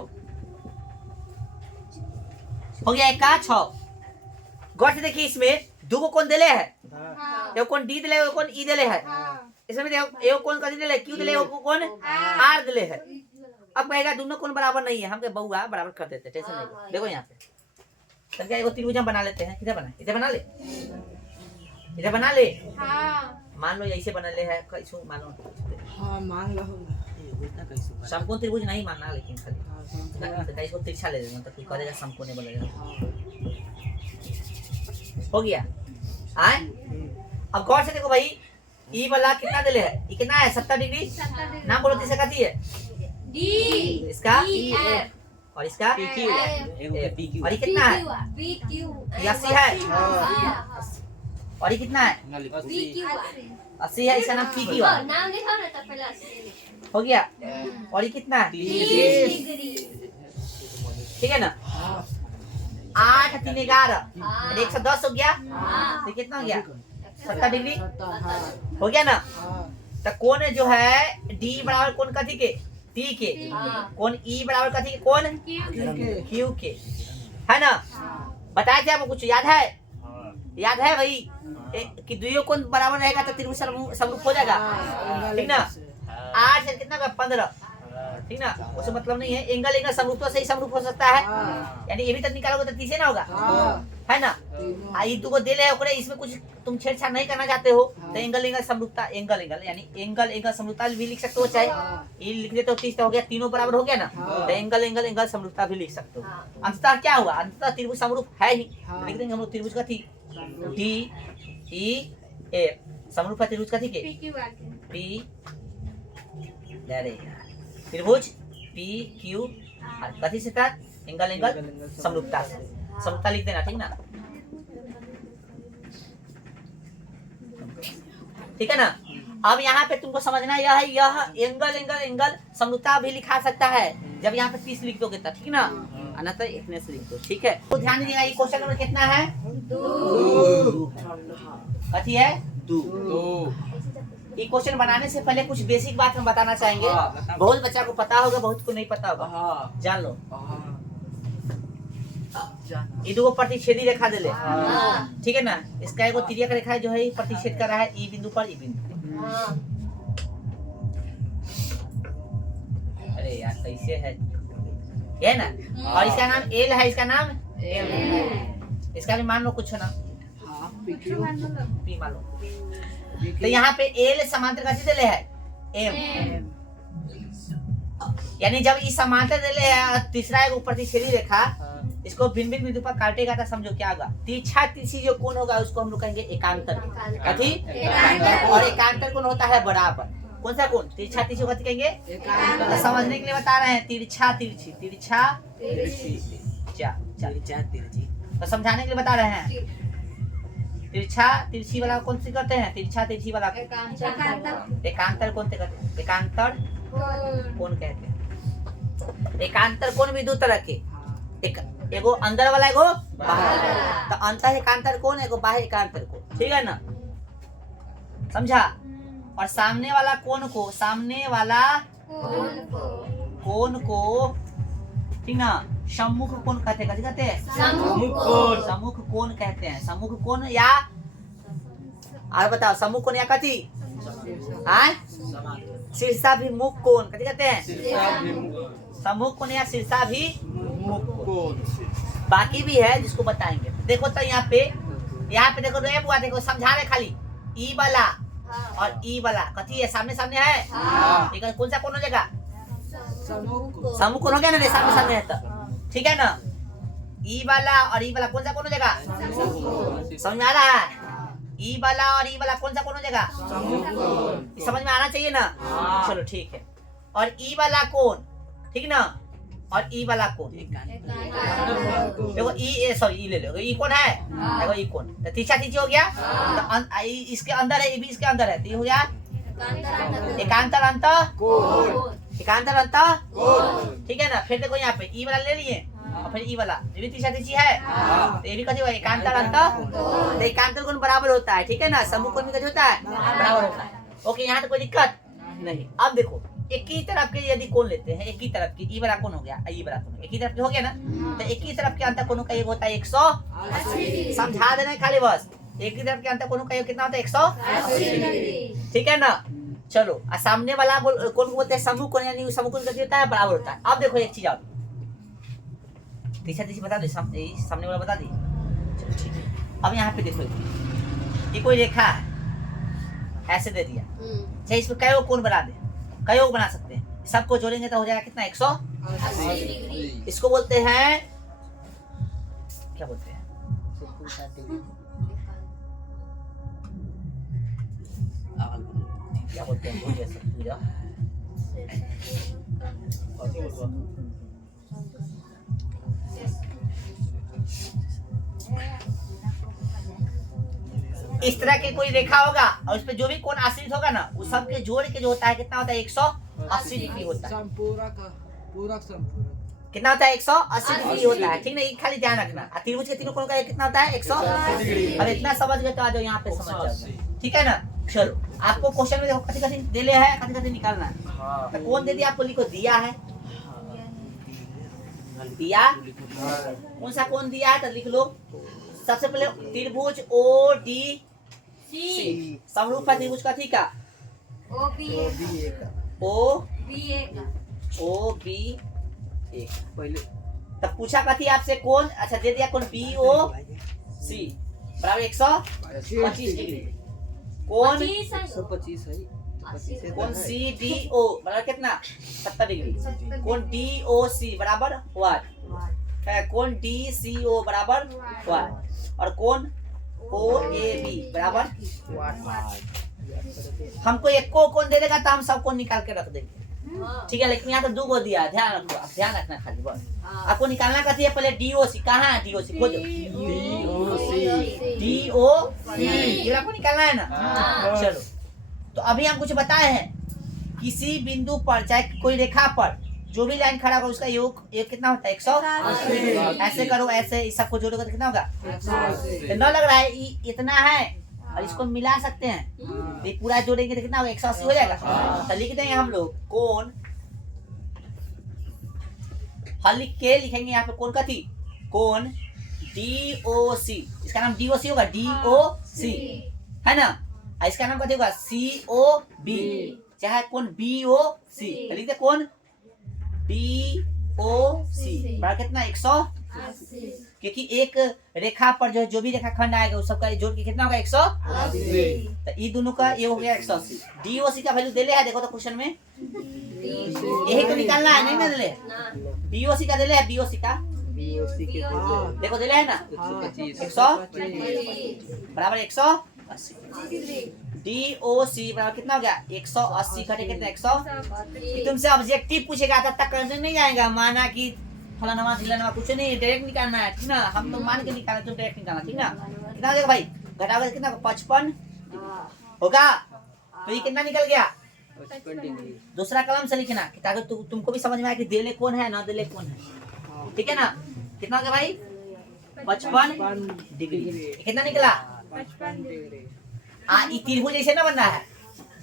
हो गया 1 का 6 गौर से देखिए इसमें दो को कौन दिले है एक कौन डी दिले एक कौन ई दिले है इसमें देखो एक कौन कथी दिले क्यू दिले एक कौन आर दिले है अब कहेगा दोनों कौन बराबर नहीं है हम के बहुआ बराबर कर देते टेंशन नहीं देखो यहाँ पे क्या एगो त्रिभुज हम बना लेते हैं किधर बना इधर बना ले इधर बना ले मान लो ऐसे बना ले है कैसे मान लो हाँ मान लो समकोण त्रिभुज नहीं मानना लेकिन खाली तो इसको तिरछा ले देना तो कोई करेगा समकोण बोलेगा हो गया आए अब गौर से देखो भाई ई वाला कितना दिले है ये कितना है 70 डिग्री नाम बोलो तीसरा कथी है डी इसका और इसका PQ ए, PQ और ये कितना है? PQ ये 80 है और ये कितना है? PQ 80 है। इसका नाम PQ है। नाम लिखो ना तो पहले 80 हो गया। और ये कितना है? 30 डिग्री ठीक है ना? 8 3 11 110 हो गया। तो कितना हो गया? 70 डिग्री हो गया ना? तो कोण जो है D बराबर कोण कथी के? T के। कोण E बराबर कथी के? कोण Q के, है ना? बताया थे आपको, कुछ याद है? याद है भाई कि दुइयों कोण बराबर रहेगा तो त्रिभुज समरूप हो जाएगा, ठीक ना? 8 से कितना होगा? 15, ठीक ना? उससे मतलब नहीं है। एंगल एंगल समरूप तो सही समरूप हो सकता है, यानी ये भी तो निकालोगे तो 30 ना होगा, है ना? ये तुमको दे ले ओकरे, इसमें कुछ तुम छेड़छाड़ नहीं करना चाहते हो तो एंगल एंगल समरूपता, एंगल एंगल यानी एंगल एंगल समरूपता भी लिख सकते हो। चाहे ये लिख देते हो 30 तो हो गया, तीनों बराबर हो गया ना? तो एंगल एंगल एंगल समरूपता भी लिख सकते हो। अंततः क्या हुआ? अंततः त्रिभुज समरूप है ही। लिख देंगे हम लोग त्रिभुज का थी D E A, समरूप है त्रिभुज का थी के P, अरे यार, त्रिभुज PQ कथी से था? एंगल एंगल समरूपता से। समरूपता लिख देना, ठीक ना? ठीक है ना? अब यहाँ पे तुमको समझना यह है, यह एंगल एंगल एंगल समरूपता भी लिखा सकता है जब यहाँ पे 30 लिख दोगे तब, ठीक ना? अन्यथा इतने से लिख दो, ठीक है? तो ध्यान दीजिएगा, ये क्वेश्चन नंबर कितना है? 2 कथी है? 2। ये क्वेश्चन बनाने से पहले कुछ बेसिक बात हम बताना चाहेंगे। बहुत बच्चा को पता होगा, बहुत को नहीं पता होगा, जान लो। ये दो प्रतिच्छेदी रेखा दे ले, ठीक है ना? इसका एगो तिर्यक रेखा है जो है प्रतिच्छेद कर रहा है ई बिंदु पर, ई बिंदु। अरे यार कैसे है ये ना? और इसका नाम एल है, इसका नाम एल है। इसका भी मान लो कुछ ना, पी मान लो। तो यहाँ पे एल समांतर कथी देले है? एम। यानी जब इस समांतर देले है, तीसरा एगो प्रतिच्छेदी रेखा, इसको भिन्न भिन्न बिंदु पर काटेगा तो समझो क्या होगा? तिरछा तिरछी जो कोण होगा उसको हम लोग कहेंगे एकांतर। कथी? और एकांतर कोण होता है बराबर। कौन सा कोण? तिरछा तिरछी कथी कहेंगे? तो समझने के लिए बता रहे हैं, तिरछा तिरछी, तिरछा तिरछी, तो समझाने के लिए बता रहे हैं। तिरछा तिरछी वाला कौन सी करते हैं? तिरछा तिरछी वाला एकांतर कौन से करते हैं? एकांतर कोण कहते हैं। एकांतर कोण भी दो तरह के, एक एगो अंदर वाला, एगो बाहर वाला। तो अंतर एकांतर कोण, एगो बाह्य एकांतर कोण, ठीक है ना? समझा? और सामने वाला कोण को, सामने वाला कोण को, ठीक ना, सम्मुख कोण कहते हैं। कहते हैं सम्मुख कोण कहते हैं। सम्मुख कोण या, और बताओ सम्मुख कोण या कथी? शीर्षाभिमुख कोण कथी कहते हैं? सम्मुख कोण या शीर्षाभिमुख कोण। बाकी भी है जिसको बताएंगे। देखो तो यहाँ पे देखो रेप हुआ, देखो समझा रहे खाली। ई वाला और ई वाला कथी है? सामने सामने है, ठीक है? कौन सा कोण हो जाएगा? सम्मुख कोण हो गया ना? सामने सामने है तो, ठीक है ना? ई वाला और ई वाला कौन सा कोण हो जाएगा? समझ में आ रहा है? ई वाला और ई वाला कौन सा कोण हो जाएगा? समझ में आना चाहिए ना? चलो ठीक है। और ई वाला कोण, ठीक ना? और ई वाला कोण, देखो ई, सॉरी ई ले लो, ई कोण है, देखो ई कोण, तो तिरछा तिरछी हो गया। तो इसके अंदर है, ये भी इसके अंदर है, तो ये हो गया एकांतर अंतर कोण, एकांतर अंतर कोण, ठीक है ना? फिर देखो यहाँ पे ई वाला ले लिए और फिर ई वाला, ये भी तिरछा तिरछी है, तो ये भी कथी होगा? एकांतर अंतर। तो एकांतर कोण बराबर होता है, ठीक है ना? सम्मुख कोण भी कथी होता है? बराबर होता है। ओके, यहाँ तो कोई दिक्कत नहीं। अब देखो एक ही तरफ के यदि कोण लेते हैं, एक ही तरफ की, ई वाला कोण हो गया, ई वाला कोण एक ही तरफ के हो गया ना? तो एक ही तरफ के अंतर कोणों का योग होता है 180। समझा देना है खाली बस। एक ही तरफ के अंतर कोणों का योग कितना होता है? 180, ठीक है ना? चलो, और सामने वाला कोण को बोलते हैं सम्मुख कोण, यानी सम्मुख कोण कितना होता है? बराबर होता है। अब देखो एक चीज और, तीसरा चीज बता दो, सामने वाला बता दी। चलो ठीक है। अब यहाँ पे देखो, ये कोई रेखा है, ऐसे दे दिया, चाहे इसमें कई कोण बना दे, कई बना सकते हैं, सबको जोड़ेंगे तो हो जाएगा कितना? 180 डिग्री। इसको बोलते हैं, क्या बोलते हैं? क्या बोलते हैं? बोलिए सब पूजा। इस तरह के कोई रेखा होगा और उस पे जो भी कोण आश्रित होगा ना, उस सब के जोड़ के जो होता है कितना होता है 180 डिग्री होता है। संपूरक पूरक संपूरक कितना होता है 180 डिग्री होता है, ठीक ना, ये खाली ध्यान रखना। त्रिभुज के तीनों कोणों का कितना होता है 180 डिग्री। अब इतना समझ गए तो आ जाओ यहाँ पे समझ जाओ, ठीक है ना। चलो आपको क्वेश्चन में देखो कथी कथी दिले है, कथी कथी निकालना है। तो कौन दे दिया आपको, लिखो दिया है, दिया कौन सा कौन दिया है तो लिख लो। सबसे पहले त्रिभुज ओ डी सी, समरूप है त्रिभुज का, ठीक है, O B O B O B एक। पहले तब पूछा कथी आपसे कौन, अच्छा दे दिया कौन बी ओ सी बराबर 125 डिग्री। कौन 125 है, कौन सी डी ओ बराबर कितना 70 डिग्री। कौन डी ओ सी बराबर वाट है, कौन डी सी ओ बराबर वाट, और कौन ओ ए बी बराबर वाट। हमको एक को कौन दे देगा तो हम सबको निकाल के रख देंगे, ठीक है। लेकिन यहाँ तो दो को दिया है, ध्यान रखो, ध्यान रखना खाली बस। आपको निकालना का है पहले डीओसी, कहाँ है डीओसी, खोजो डीओसी, ये आपको निकालना है ना। चलो तो अभी हम कुछ बताए हैं, किसी बिंदु पर चाहे कोई रेखा पर जो भी लाइन खड़ा होगा उसका योग कितना होता है 180। ऐसे करो, ऐसे इस सबको जोड़ोगे तो कितना होगा, तो न लग रहा है इतना है और इसको मिला सकते हैं, ये पूरा जोड़ेंगे तो कितना होगा 180 हो जाएगा। तो लिख देंगे हम लोग कौन, हल लिख के लिखेंगे यहाँ पे कौन का थी, कौन डी ओ सी, इसका नाम डी ओ सी होगा, डी ओ सी है ना, इसका नाम क्या होगा सी ओ बी, चाहे कौन बी ओ सी, लिख दे कौन बी ओ सी बराबर कितना 180, क्योंकि एक रेखा पर जो भी रेखा खंड आएगा उस सबका जोड़ के कितना होगा 180। तो ये दोनों का ये हो गया 180। डी ओ सी का वैल्यू दे ले है, देखो तो क्वेश्चन में यही तो निकालना है, नहीं ना दे, बी ओ सी का दे ले है, बी ओ सी का देखो दे ले है ना 100 बराबर 180। डी ओ सी बराबर कितना हो गया 180 घटे कितना 100। तुमसे ऑब्जेक्टिव पूछेगा तब तक करने नहीं जाएगा, माना कि फलाना ढिलाना कुछ नहीं, डायरेक्ट निकालना है, ठीक ना। हम तो मान के निकालना, तुम डायरेक्ट निकालना, ठीक ना। कितना हो जाएगा भाई, घटाओगे कितना 55 होगा, तो ये कितना निकल गया 55 डिग्री। दूसरा कलम से लिखना ताकि तुमको भी समझ में आए कि देले कौन है ना देले कौन है, ठीक है ना। कितना हो गया भाई 55 डिग्री, कितना निकला 55 डिग्री। ये त्रिभुज ऐसे ना बन रहा है,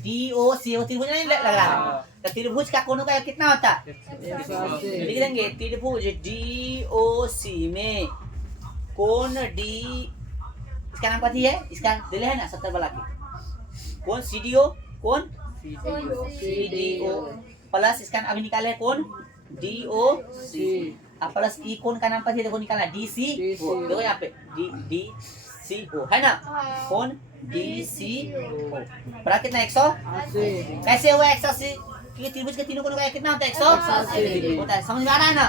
डी ओ सी त्रिभुज नहीं लग रहा है, तो त्रिभुज का कोणों का कितना होता है, 180। लिख देंगे त्रिभुज डी ओ सी में कोण डी, इसका नाम कथी है, इसका दिले है ना 70 वाला की, कौन सी डी ओ, कौन सी डी ओ प्लस इसका अभी निकाले कौन डी ओ सी, प्लस ई कौन का नाम कथी है, देखो निकालना डी सी ओ, देखो यहाँ पे डी सी ओ है ना, कौन डी सी ओ बराबर कितना 180। कैसे हुआ 180, क्योंकि त्रिभुज के तीनों कोणों का कितना होता है 180 होता है, समझ में आ रहा है ना।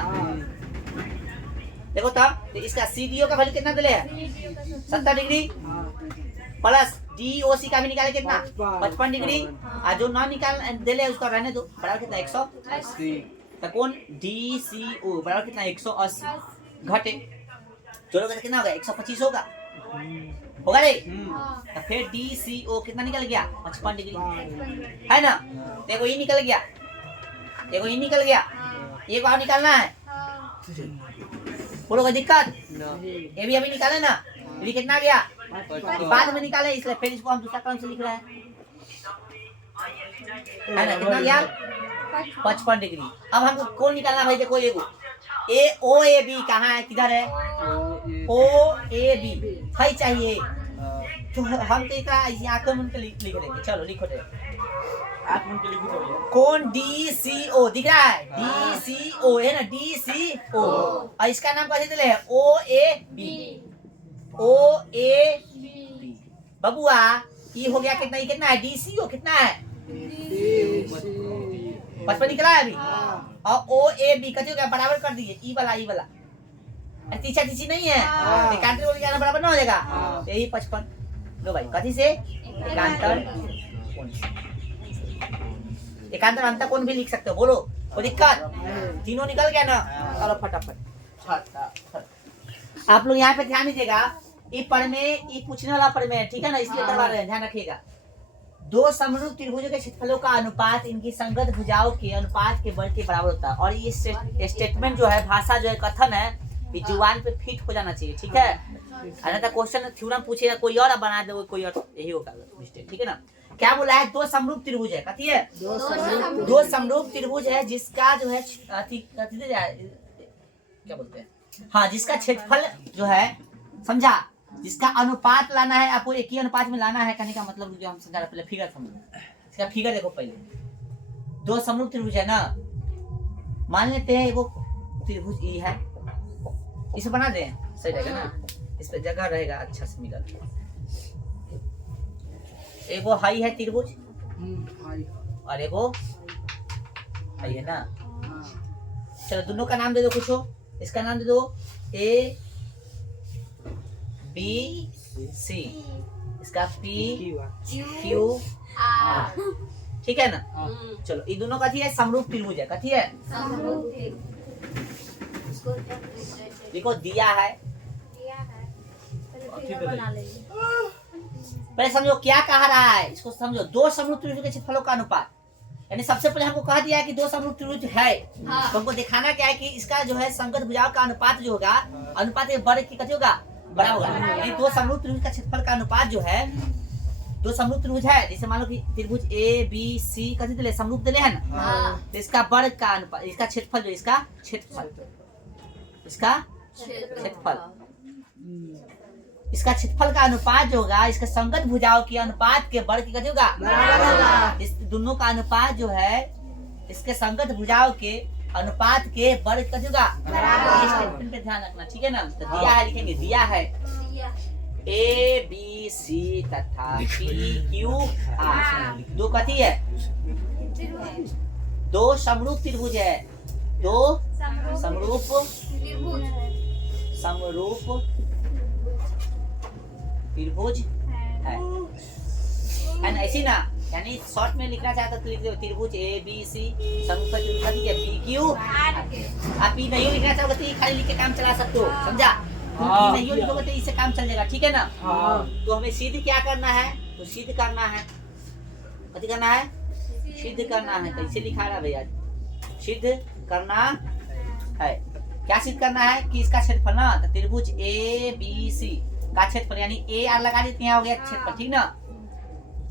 देखो तो इसका सी डी ओ का वैल्यू कितना दिले है 70 डिग्री, प्लस डी ओ सी का भी निकाले कितना 55 डिग्री, और जो ना निकाल दिले उसका रहने दो, बराबर कितना 180। तो कौन डी सी ओ बराबर कितना 180 घटे जोड़ोगे तो कितना होगा 125 होगा रे। तो फिर डी सी ओ कितना निकल गया 55 डिग्री है ना। देखो ये निकल गया, देखो ये निकल गया, एक बार निकालना है, बोलो कोई दिक्कत, ये भी अभी निकाले ना, ये कितना गया बाद में निकाले, इसलिए फिर इसको हम दूसरा कलम से लिख रहे हैं, है ना। कितना गया 55 डिग्री। अब हमको कौन निकालना भाई, देखो ये ए ओ ए बी कहाँ है, किधर है ओ ए बी है चाहिए, तो हम तो इतना आंखों में लिख देंगे। चलो लिखो दे कौन डी सी ओ दिख रहा है, डी सी ओ है ना, डी सी ओ, और इसका नाम कैसे दिले है ओ A B, O A B बबुआ ये हो गया कितना, ये कितना है डी सी ओ कितना है 55 निकला है अभी, और ओ ए बी कैसे हो गया बराबर कर दिए, ई वाला तीछा तीछी नहीं है, एकांतर को निकालना बराबर ना हो जाएगा, यही 55 लो भाई कथी से एकांतर कोण, एकांतर अंतर कोण भी लिख सकते हो, बोलो कोई दिक्कत, तीनों निकल गया ना। चलो फटाफट आप लोग यहाँ पे ध्यान दीजिएगा, ये पढ़ में ये पूछने वाला पढ़ में है, ठीक है ना, इसलिए करवा रहे हैं, ध्यान रखिएगा। दो समरूप त्रिभुजों के क्षेत्रफलों का अनुपात इनकी संगत भुजाओं के अनुपात के वर्ग के बराबर होता है। और ये स्टेटमेंट जो है, भाषा जो है, कथन है, ये जुबान पे फिट हो जाना चाहिए, ठीक है। अन्यथा क्वेश्चन थ्योरम पूछेगा कोई और, अब बना दो कोई और, यही होगा मिस्टेक, ठीक है ना। क्या बोला है? दो समरूप त्रिभुज है, कथी है? दो समरूप त्रिभुज है जिसका जो है क्या बोलते हैं, हाँ, जिसका क्षेत्रफल जो है, समझा, जिसका अनुपात लाना है आपको, एक ही अनुपात में लाना है, कहने का मतलब जो हम समझा रहे, पहले फिगर समझो। इसका फिगर देखो पहले। दो समरूप त्रिभुज है ना, मान लेते हैं एगो त्रिभुज ई है, इसे बना दें, सही रहेगा ना, इस पे जगह रहेगा अच्छा से मिला। एगो हाई है त्रिभुज और एगो हाई है ना। चलो दोनों का नाम दे दो, कुछ हो, इसका नाम दे दो ए बी सी, इसका पी क्यू आर, ठीक है ना। चलो ये दोनों कथी है? समरूप त्रिभुज है, कथी है? देखो दिया है, पहले समझो क्या कह रहा है, इसको समझो। दो समरूप त्रिभुज के क्षेत्रफलों का अनुपात, यानी सबसे पहले हमको कह दिया है कि दो समरूप त्रिभुज है, तो हमको दिखाना क्या है कि इसका जो है संगत भुजाओं का अनुपात जो होगा, अनुपात के वर्ग की कथी होगा? बराबर होगा। यानी दो समरूप त्रिभुज का क्षेत्रफल का अनुपात जो है, दो समरूप त्रिभुज है, जैसे मान लो कि त्रिभुज ए बी सी कथी दिले, समरूप दिले है ना, तो इसका वर्ग का अनुपात, इसका क्षेत्रफल जो, इसका क्षेत्रफल, इसका क्षेत्रफल, इसका क्षेत्रफल का अनुपात जो होगा, इसके संगत भुजाओं के अनुपात के वर्ग की कथी होगा? इस दोनों का अनुपात जो है, इसके संगत भुजाओं के अनुपात के वर्ग कथी होगा? स्टेटमेंट पे ध्यान रखना, ठीक है ना। तो दिया है, लिखेंगे दिया है ए बी सी तथा पी क्यू आर, दो कथी है? दो समरूप त्रिभुज है, दो समरूप त्रिभुज है ना, ऐसी ना, यानी शॉर्ट में लिखना चाहता तो लिख दो त्रिभुज ए बी सी समरूप त्रिभुज है पी क्यू। आप पी नहीं लिखना चाहोगे तो खाली लिख के काम चला सकते हो, समझा। नहीं लिखोगे तो इससे काम चल जाएगा, ठीक है ना। तो हमें सिद्ध क्या करना है? तो सिद्ध करना है, कथी करना है? सिद्ध करना है। कैसे लिखा रहा भैया? सिद्ध करना है। क्या सिद्ध करना है? कि इसका क्षेत्रफल ना, तो त्रिभुज ए बी सी का क्षेत्रफल, यानी ए आर लगा देते हैं, हो गया क्षेत्रफल, ठीक ना।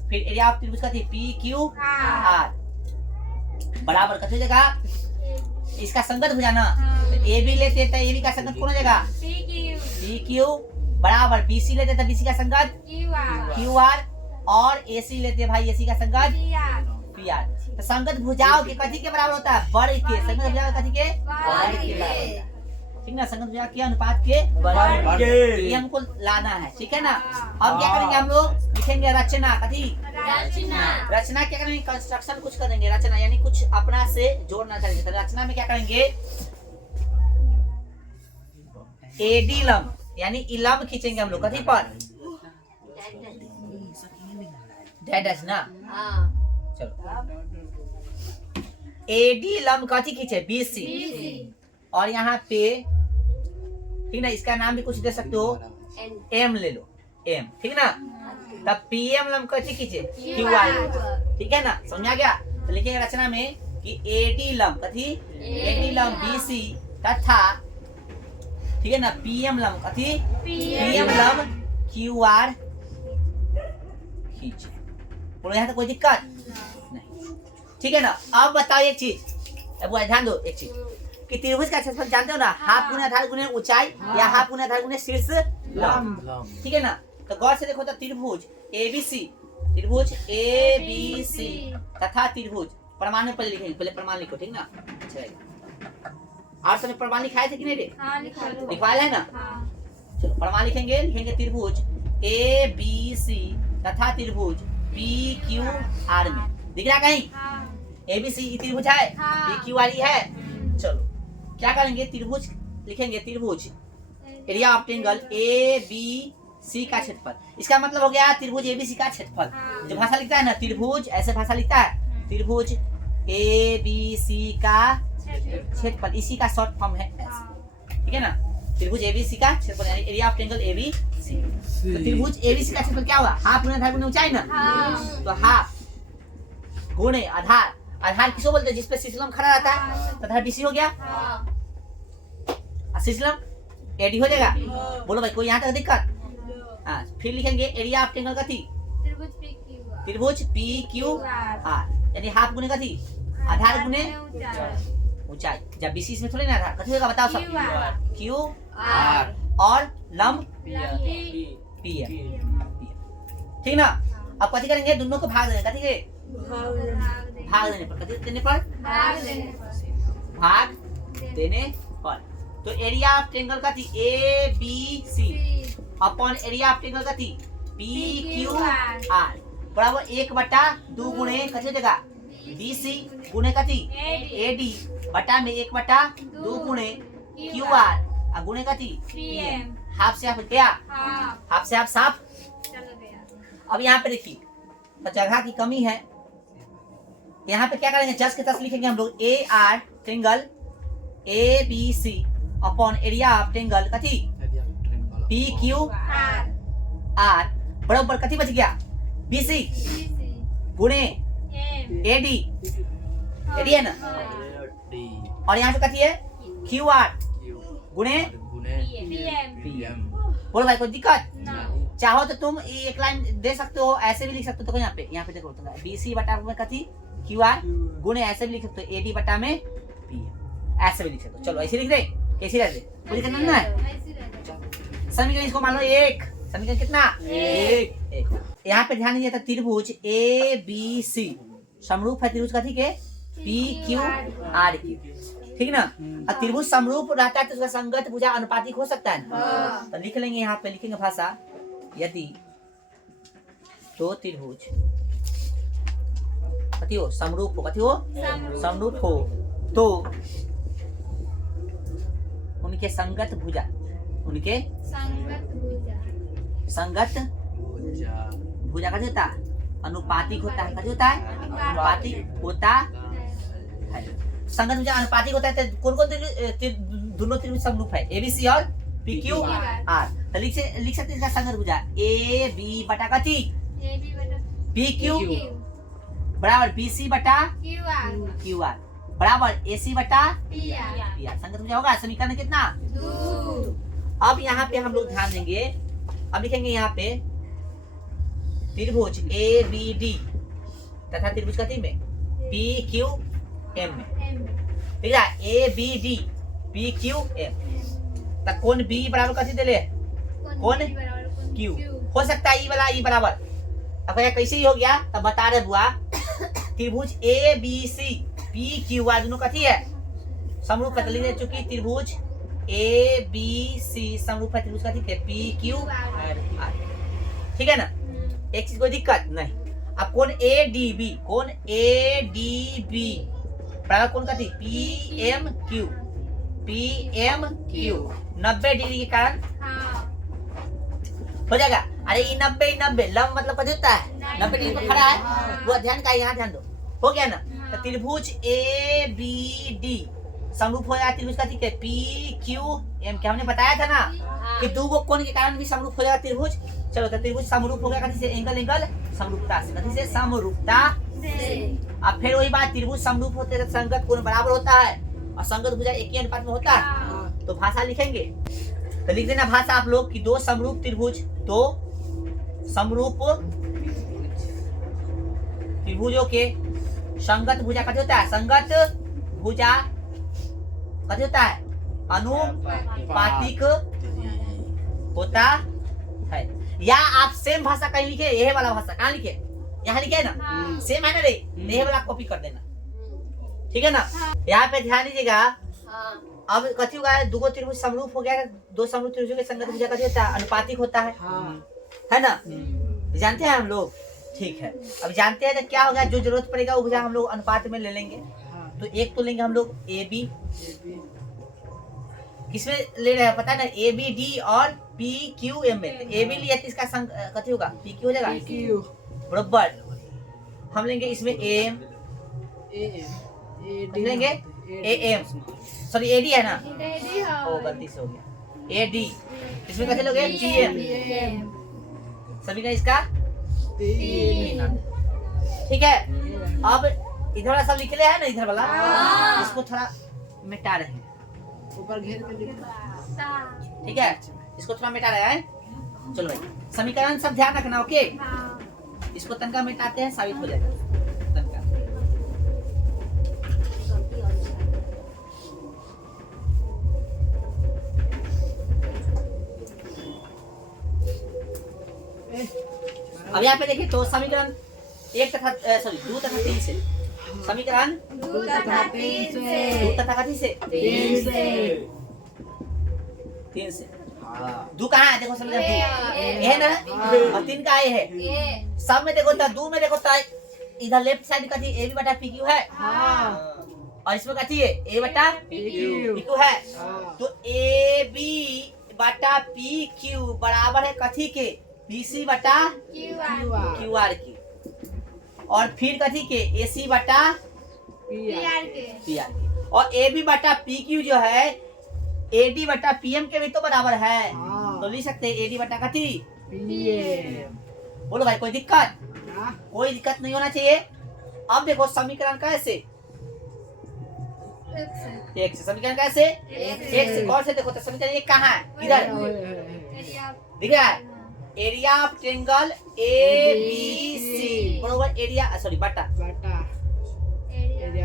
फिर एरिया ऑफ त्रिभुज का थी पी क्यू आर बराबर कथी जगह? इसका संगत भुजा ना, तो ए बी लेते तो ए बी का संगत कौन हो जाएगा? पी क्यू बराबर बी सी लेते तो बी सी का संगत क्यू आर, और ए सी लेते भाई ए सी का संगत पी आर। तो संगत भुजाओं के कथी के बराबर होता है? वर्ग के। संगत भुजाओं कथी के? वर्ग के बराबर, ठीक ना। संगत भुजा के अनुपात के बराबर, ये हमको लाना है, ठीक है ना। अब क्या करेंगे हम लोग? लिखेंगे रचना, कथी? रचना क्या करेंगे? कंस्ट्रक्शन कुछ करेंगे, रचना यानी कुछ अपना से जोड़ना करेंगे। तो रचना में क्या करेंगे? एडी लंब यानी इलम खींचेंगे हम लोग, कथी पर? डैश ना, चलो एडी लंब कथी खींचे? बीसी, और यहाँ पे ठीक ना, इसका नाम भी कुछ दे सकते हो, एम ले लो, एम, ठीक ना। तब पीएम लंब कथी खींचे? क्यू आर, ठीक है ना, समझा गया। तो लिखेंगे रचना में कि एडी लंब कथी? एडी लंब बीसी तथा, ठीक है ना, पीएम लंब कथी? पीएम लंब क्यू आर खींचे। बोलो यहाँ तो कोई दिक्कत नहीं, ठीक है ना। अब बताओ एक चीज, अब ध्यान दो एक चीज कि त्रिभुज का क्षेत्रफल जानते हो ना, हाफ गुना आधार गुने ऊंचाई या हाफ गुना आधार गुने शीर्ष लंब, ठीक है ना। तो गौर से देखो तो त्रिभुज एबीसी, त्रिभुज एबीसी तथा त्रिभुज, प्रमाण में पहले लिखेंगे, पहले प्रमाण लिखो, ठीक ना। अच्छा आप समय प्रमाण लिखाए थे कि नहीं रे? लिखवाया है ना। चलो प्रमाण लिखेंगे, लिखेंगे त्रिभुज एबीसी तथा त्रिभुज पी क्यू आर में, दिख रहा कहीं? एबीसी त्रिभुज है, पी क्यू आर है। चलो क्या करेंगे? त्रिभुज लिखेंगे, त्रिभुज area of triangle A B C का क्षेत्रफल। इसका मतलब हो गया त्रिभुज एबीसी का क्षेत्रफल। जो भाषा लिखता है ना त्रिभुज, ऐसे भाषा लिखता है त्रिभुज ए बी सी का क्षेत्रफल, इसी का शॉर्ट फॉर्म है ऐसे, ठीक है ना। त्रिभुज एबीसी का क्षेत्रफल यानी एरिया ऑफ ट्रायंगल एबीसी। तो त्रिभुज एबीसी का क्षेत्रफल क्या हुआ? हाफ गुणे आधार गुणे ऊंचाई ना। तो हाफ गुणे आधार, आधार किसको बोलते हैं? जिस पे सिस्लम खड़ा रहता है। तो आधार बीसी हो गया, सिस्लम एडी हो जाएगा। बोलो भाई कोई यहाँ तक दिक्कत? हाँ, फिर लिखेंगे एरिया ऑफ ट्रायंगल कथी? त्रिभुज पी क्यू आर यानी हाफ गुणे कथी? आधार गुणे ऊंचाई। जब बीसी इसमें थोड़ी ना आधार कथी होगा बताओ सब? क्यू आर और लंब पी एम। ठीक ना। अब कथी करेंगे? दोनों को भाग देंगे। कथी के? भाग देने पर। कथी देने पर? भाग देने पर। तो एरिया ऑफ ट्रायंगल कथी? A B C upon area of triangle कथी? पी क्यू आर बराबर 1/2 गुणे कथी देगा? बीसी गुणे कथी? एडी बटा में 1/2 गुणे क्यू आर और गुणे कथी? पीएम। हाफ से हाफ गया, हाफ से हाफ साफ। अब यहाँ पे देखिए तो जगह की कमी है। यहाँ पे क्या करेंगे? जस्ट के तस लिखेंगे हम लोग A R triangle A B C upon area of triangle कथी? पी क्यू आर बराबर कथी बच गया? बीसी गुणे एडी, एडी है ना। और यहाँ पे कथी है? क्यू आर गुणे पीएम। बोलो भाई कोई दिक्कत? चाहो तो तुम एक लाइन दे सकते हो, ऐसे भी लिख सकते हो। तो यहाँ पे देखो बीसी बटा में कथी? क्यू आर गुणे ऐसे भी लिख सकते हो एडी बटा में पीएम, ऐसे भी लिख सकते हो। चलो ऐसे लिख दे, कैसी रहते? कोई दिक्कत नहीं है। समीकरण इसको मान लो एक, समीकरण कितना? एक। यहाँ पे ध्यान दीजिए त्रिभुज ए बी सी समरूप है त्रिभुज कथी के? पी क्यू आर की। ठीक ना। और त्रिभुज समरूप रहता है तो उसका संगत भुजा अनुपातिक हो सकता है ना। तो लिख लेंगे यहाँ पे, लिखेंगे भाषा यदि दो त्रिभुज कथी हो? समरूप हो। कथी हो? समरूप हो तो उनके संगत भुजा, उनके संगत भुजा कथी होता है? अनुपातिक होता है। कथी होता है? अनुपातिक होता है। संगत भुजा अनुपातिक होता है। तो कौन कौन दोनों त्रिभुज समरूप है? एबीसी और पी क्यू आर। तो लिख सकते हैं इसका संगत भुजा ए बी बटा कथी? पी क्यू बराबर बीसी बटा क्यू आर बराबर एसी बटा पी आर। संगत भुजा होगा। समीकरण कितना? 2। अब यहाँ पे हम लोग ध्यान देंगे। अब लिखेंगे यहाँ पे त्रिभुज ए बी डी तथा त्रिभुज कथी में? पी क्यू एम में। ठीक है, A B D P Q M. तो कौन बी बराबर कथी देले? कौन क्यू। हो सकता है ई वाला ई बराबर। अब कैसे ही हो गया तब बता रहे बुआ। त्रिभुज A B C P Q R दोनों कथी है? समरूप है। लिख चुकी त्रिभुज ए बी सी समरूप है त्रिभुज कथी के? P Q are. ठीक है ना। एक चीज कोई दिक्कत नहीं। अब कौन ए डी बी? कौन ए डी बी बराबर कौन कथी? P M Q. P M Q 90 degree के कारण हो जाएगा। अरे ये 90 लंब मतलब कथी होता है? 90 डिग्री पर खड़ा है। वो ध्यान का यहाँ ध्यान दो। हो गया ना। तो त्रिभुज ए बी डी समरूप हो जाएगा त्रिभुज कथी के? पी क्यू एम के। हमने बताया था ना कि दो कोण के कारण भी समरूप हो जाएगा त्रिभुज। चलो तो त्रिभुज समरूप हो गया कथी से? एंगल समरूपता से। कथी से? समरूपता से। अब फिर वही बात, त्रिभुज समरूप होते हैं संगत कोण बराबर होता है और संगत भुजा एक ही अनुपात में होता है। तो भाषा लिखेंगे तो लिख देना भाषा आप लोग कि दो समरूप त्रिभुज, दो समरूप त्रिभुजों के संगत भुजा कथी होता है? संगत भुजा कथी होता है? अनुपातिक होता है। या आप सेम भाषा कहीं लिखे, यह वाला भाषा कहाँ लिखे? यहाँ लिखे ना। सेम है ना रे, यह वाला कॉपी कर देना। ठीक है ना। यहाँ पे ध्यान दीजिएगा। अब कथी होगा? दो त्रिभुज समरूप हो गया। दो समरूप त्रिभुजों के संगत भुजा कथी होता है? अनुपातिक होता है ना। जानते हैं हम लोग। ठीक है, अब जानते हैं तो क्या होगा? जो जरूरत पड़ेगा वो भुजा हम लोग अनुपात में ले लेंगे। तो एक तो लेंगे हम लोग ए बी। किसमें ले रहे हैं पता है ना? ए बी डी और पी क्यू एम में। ए बी लिया तो इसका संग कथी होगा? पी क्यू हो जाएगा बराबर। हम लेंगे इसमें एम लेंगे AM सॉरी AD है ना, ओ गलती से हो गया AD, इसमें कैसे लोगे PM, सभी का इसका ठीक है। अब इधर वाला सब लिखे है ना, इधर वाला इसको थोड़ा मिटा रहे हैं, ऊपर घेर के लिखो। ठीक है, इसको थोड़ा मिटा रहे हैं। चलो भाई समीकरण सब ध्यान रखना, ओके। इसको तनका मिटाते हैं, साबित हो जाएगा तनका। अब यहाँ पे देखिए तो समीकरण 1 तथा सॉरी 2 तथा 3 से समीकरण 2 तथा 3 से 2 तथा कथी से 3 से 2 कहाँ है देखो समीकरण 2 ये है ना, और 3 का ये है। सब में देखो तो 2 में देखो तो इधर लेफ्ट साइड कथी AB बटा PQ है, और इसमें कथी है A बटा PQ है। तो AB बटा PQ बराबर है कथी के BC बटा QR की, और फिर कथी के AC बटा PR की, और AB बटा PQ जो है AD बटा PM के भी तो बराबर है, तो लिख सकते हैं AD बटा कथी बोलो भाई, कोई दिक्कत? कोई दिक्कत नहीं होना चाहिए। अब देखो समीकरण कैसे एक से समीकरण कैसे एक से कौन से देखो तो समीकरण एक कहाँ है, इधर दिख रहा है, एरिया ऑफ ट्रायंगल ABC बराबर एरिया सॉरी बटा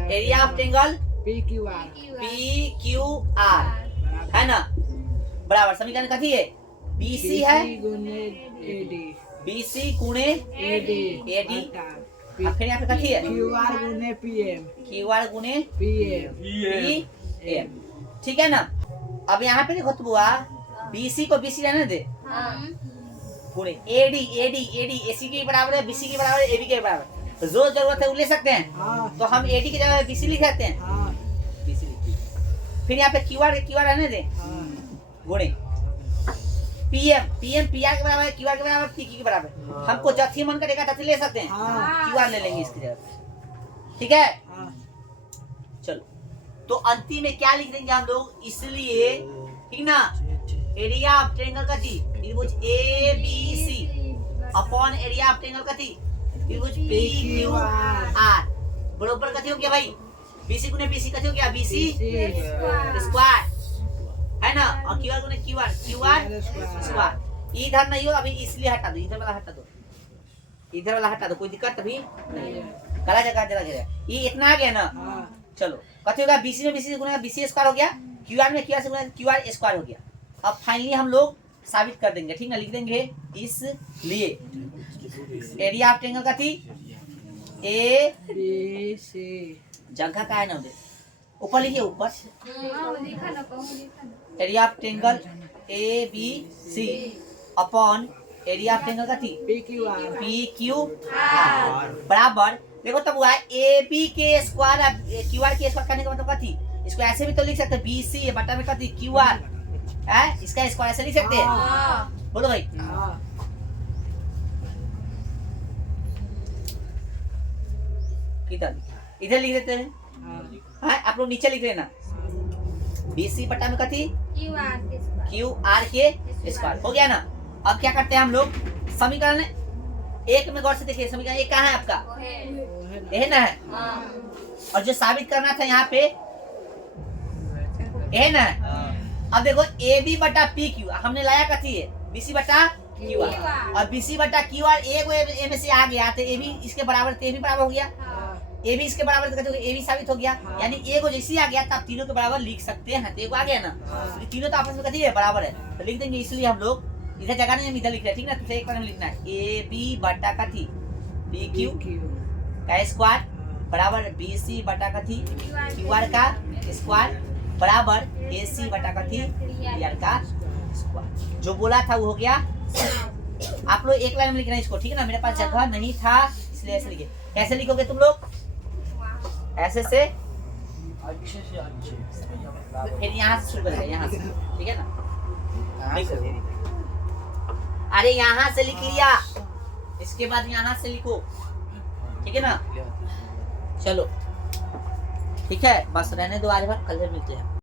एरिया ऑफ ट्रायंगल PQR है ना, बराबर समीकरण कथी है BC है BC गुणे AD, अब फिर यहाँ पे कथी है QR गुणे PM, ठीक है ना। अब यहाँ पे देखो तो बुआ BC को BC रहने दे गुणे AD AC के बराबर है, BC के बराबर है, AB के बराबर, तो जो जरूरत है वो ले सकते हैं। तो हम AD की जगह BC लिख सकते हैं, BC लिखिए। फिर यहाँ पे QR रहने दे गुणे PM PR के बराबर है, QR के बराबर, PQ के बराबर। हमको जथी मन करेगा तथी ले सकते हैं, QR ले लेंगे इसकी जगह, ठीक है। चलो तो अंतिम में क्या लिख देंगे हम लोग, इसलिए ठीक ना, एरिया ऑफ ट्रायंगल का जी त्रिभुज ABC upon area of triangle का जी त्रिभुज PQR बराबर कथी हो गया भाई, BC गुने BC कथी हो गया BC स्क्वायर है ना, और QR गुने QR स्क्वायर। इधर नहीं हो अभी इसलिए हटा दो, इधर वाला हटा दो, इधर वाला हटा दो, कोई दिक्कत अभी नहीं, कला जगह जरा ये इतना आ गया ना। चलो कथी होगा BC में BC गुना BC स्क्वायर हो गया, QR में QR से गुना QR स्क्वायर हो गया। अब फाइनली हम लोग साबित कर देंगे, ठीक ना, लिख देंगे इसलिए एरिया ऑफ ट्रायंगल का थी ABC जगह का है ना उधर ऊपर लिखिए, ऊपर area of triangle ABC upon area of triangle का थी PQR बराबर देखो तब हुआ AB के स्क्वायर QR के स्क्वायर करने का मतलब क्या थी, इसको ऐसे भी तो लिख सकते हैं BC बटा में क्या थी QR है, इसका स्क्वायर ऐसे लिख सकते हैं, बोलो भाई। इधर लिख देते हैं, हाँ आप लोग नीचे लिख लेना BC बटा में क्या थी QR के स्क्वायर हो गया ना। अब क्या करते हैं हम लोग, समीकरण एक में गौर से देखिए, समीकरण एक कहाँ है आपका, यह ना है, और जो साबित करना था यहाँ पे यह ना है। अब देखो AB बटा PQ हमने लाया कथी है BC बटा QR, और BC बटा QR एक में से आ गया तो AB इसके बराबर, तो AB बराबर हो गया, AB इसके बराबर तो AB साबित हो गया, यानी A को जैसे आ गया तब तीनों के बराबर लिख सकते हैं, तो एक आ गया ना, तो तीनों तो आपस में कथी है बराबर है, तो लिख देंगे। इसलिए हम लोग इधर जगह नहीं, हम इधर लिख रहे हैं, ठीक ना, तो एक बार में लिखना है AB बटा कथी PQ का स्क्वायर बराबर BC बटा कथी QR का स्क्वायर बराबर AC बटा कथी PR का स्क्वायर। जो बोला था वो हो गया। आप लोग एक लाइन में लिखना इसको, ठीक है ना, मेरे पास जगह नहीं था इसलिए ऐसे लिखे। कैसे लिखोगे तुम लोग, ऐसे से अच्छे से अच्छे, फिर यहाँ से शुरू करेंगे, यहाँ से, ठीक है ना। अरे यहाँ से लिख लिया, इसके बाद यहाँ से लिखो, ठीक है ना। चलो ठीक है, बस रहने दो आज भर, कल से मिलते हैं।